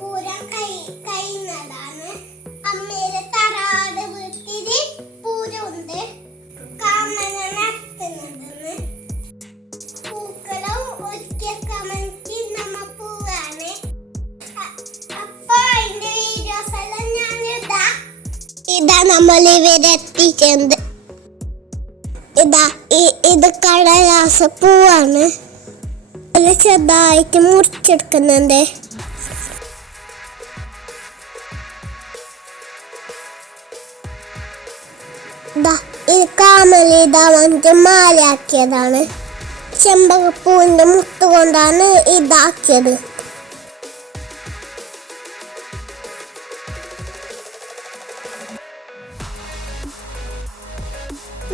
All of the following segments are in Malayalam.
പൂരം കൈ കഴിയുന്നതാണ്. അമ്മയുടെ തറാട് വീട്ടിൽ പൂരമുണ്ട്. കാമന പൂക്കളം ഒരുക്കിയേക്കാൻ വേണ്ടി നമ്മ പൂവാണ്. അപ്പൊ അതിന്റെ വീഡിയോസ് എല്ലാം ഞാൻ ഇതാ ഇതാ നമ്മൾ ഇവരെ എത്തിച്ചത് ഇതാ ഇത് കടലാസ പൂവാണ്. ചെറുതായിട്ട് മുറിച്ചെടുക്കുന്നുണ്ട്. കാമലി ഇതാ മാലയാക്കിയതാണ്. ചെമ്പകപ്പൂവിന്റെ മുത്ത് കൊണ്ടാണ് ഇതാക്കിയത്.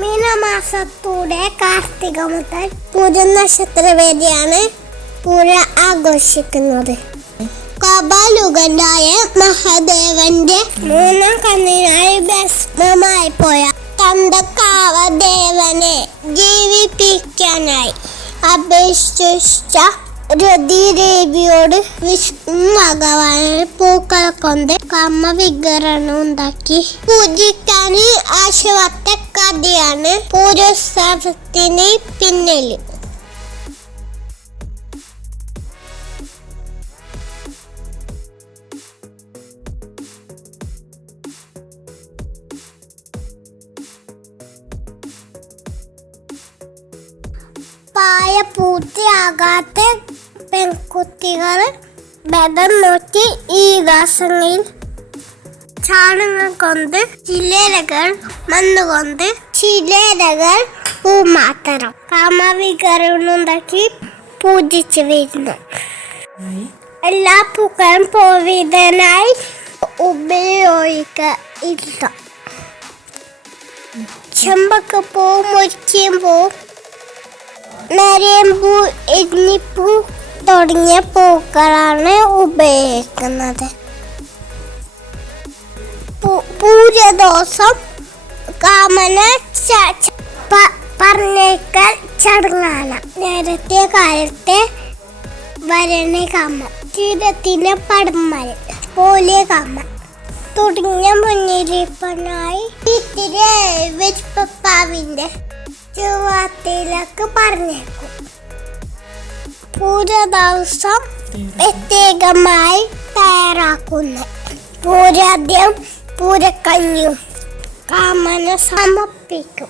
മീനമാസത്തൂടെ കാർത്തിക മുതൽ പൂജ നക്ഷത്ര വേദിയാണ് പൂര ആഘോഷിക്കുന്നത്. കപാലുകനായ മഹാദേവന്റെ മൂന്നാം കണ്ണിനായി ഭസ്മമായി പോയ തന്തക്കാവ ദേവനെ ജീവിപ്പിക്കാനായി അപേക്ഷിച്ച രതിദേവിയോട് വിഷ്ണു ഭഗവാനെ പൂക്കളെ കൊണ്ട് കമ്മ വിഗ്രഹണം ഉണ്ടാക്കി. പൂജിക്കാൻ ആശുപത്രി കഥയാണ് പൂരോത്സവത്തിന് പിന്നിൽ. പായ പൂർത്തിയാകാത്ത പെൺകുട്ടികൾ ബദം നോക്കി ഈ ദിവസങ്ങളിൽ ചാണകം കൊണ്ട് ചിലേരകൾ മണ്ണുകൊണ്ട് ചിലേരകൾ പൂമാത്തരം കാമവികരണുണ്ടാക്കി പൂജിച്ചു വരുന്നു. എല്ലാ പൂക്കളും പോവിതനായി ഉപയോഗിക്ക ഇല്ല. ചെമ്പക്കപ്പൂ മുരിക്കുമ്പൂ നരയമ്പൂ എന്നിപ്പൂ തുടങ്ങിയ പൂക്കളാണ് ഉപയോഗിക്കുന്നത്. പൂരദോഷം കാമന പറഞ്ഞേക്കൽ ചടങ്ങാണ് നേരത്തെ കാലത്തെ വരണകാമ ചീരത്തിന്റെ പടമ്മൽ പോലെ കാമ. തുടങ്ങിയ മുന്നിരിപ്പനായി ഇത്തിരി വെച്ചപ്പാവിന്റെ ചുവത്തിലേക്ക് പറഞ്ഞേക്കും. പൂജ ദിവസം പ്രത്യേകമായി തയ്യാറാക്കുന്നു. പൂരാദ്യം പൂരക്കഞ്ഞും കാമന സമർപ്പിക്കും.